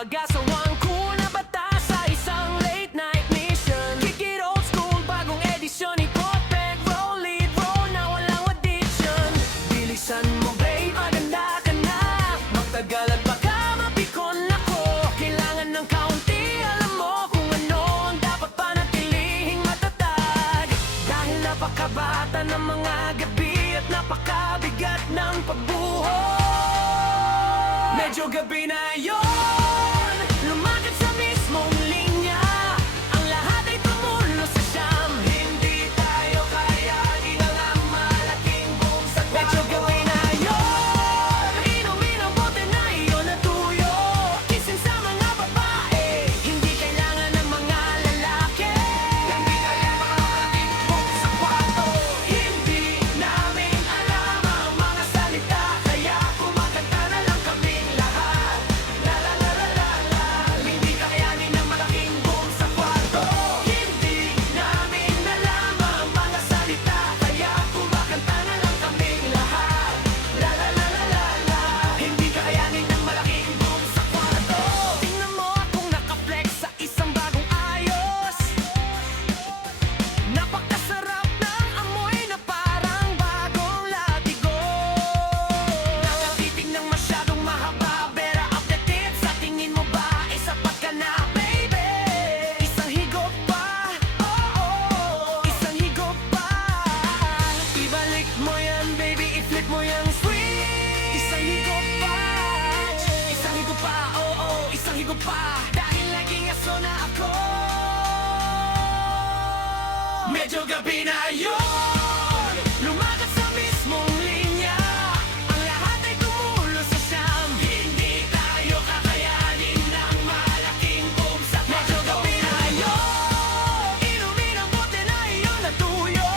Mag-asawang cool na bata sa isang late night mission. Kick it old school, bagong edisyon. Hip-hop and roll, lead roll na walang audition. Bilisan mo babe, maganda ka na. Magtagal at baka mapikon ako. Kailangan ng kaunti, alam mo kung ano ang dapat panatilihing matatag. Dahil napakabata ng mga gabi at napakabigat ng pagbuho. Medyo gabi na yun, lumakad sa mismong linya. Ang lahat ay tumulo sa siyam. Hindi tayo kayanin ang malaking boom sa kwarto. Medyo gabi na yun, inumin ang bote na iyon na tuyo. Kisin sa mga babae, hindi kailangan ng mga lalaki. Hindi kaya malaking boom sa kwarto. Hindi namin alam ang mga salita, kaya kumakanta na lang kaming lahat. La la la la la la, hindi kakayanin ng malaking boom sa kwarto. Hindi namin alam ang mga salita, kaya kumakanta na lang kaming lahat. La la la la la la, hindi kakayanin ng malaking boom sa kwarto. Tingnan mo akong nakaflex sa isang bagong ayos. Napakasarap ng amoy na parang bagong latigo. Nakatitig ng masyadong mahaba, better up the tip. Sa tingin mo ba, ay sapat ka na, baby? Isang higop pa, oh, isang higop pa. Ibalik mo yan, baby, i-flip mo yang switch. Isang higop pa, isang higop pa, oh, isang higop pa. Dahil naging aso na ako. Medyo gabi na yun, lumakad sa mismong linya. Ang lahat ay tumulo sa siyam. Hindi tayo kakayanin ng malaking boom sa kwarto. Medyo gabi na yun, inumin ang bote na iyon na tuyo.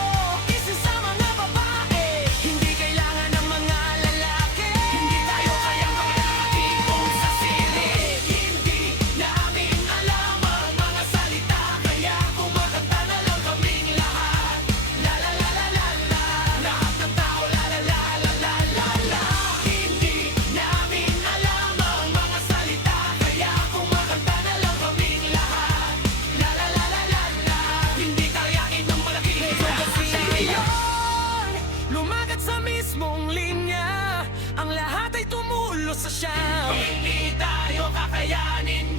Kisin sa mga babae, hindi kailangan ng mga lalaki. Hindi tayo kayang malaking boom sa silid. Hindi namin alam ang mga salita, kaya kumakanta na lang kaming lahat. La la la la la la, lahat ng tao la la la la la la la. Hindi namin alam ang mga salita, kaya kumakanta na lang kaming lahat. La la la la la la, hindi kayain ng malaking kasi yun, lumakad sa mismong linya. Ang lahat ay tumulo sa siyam. Hindi tayo kakayanin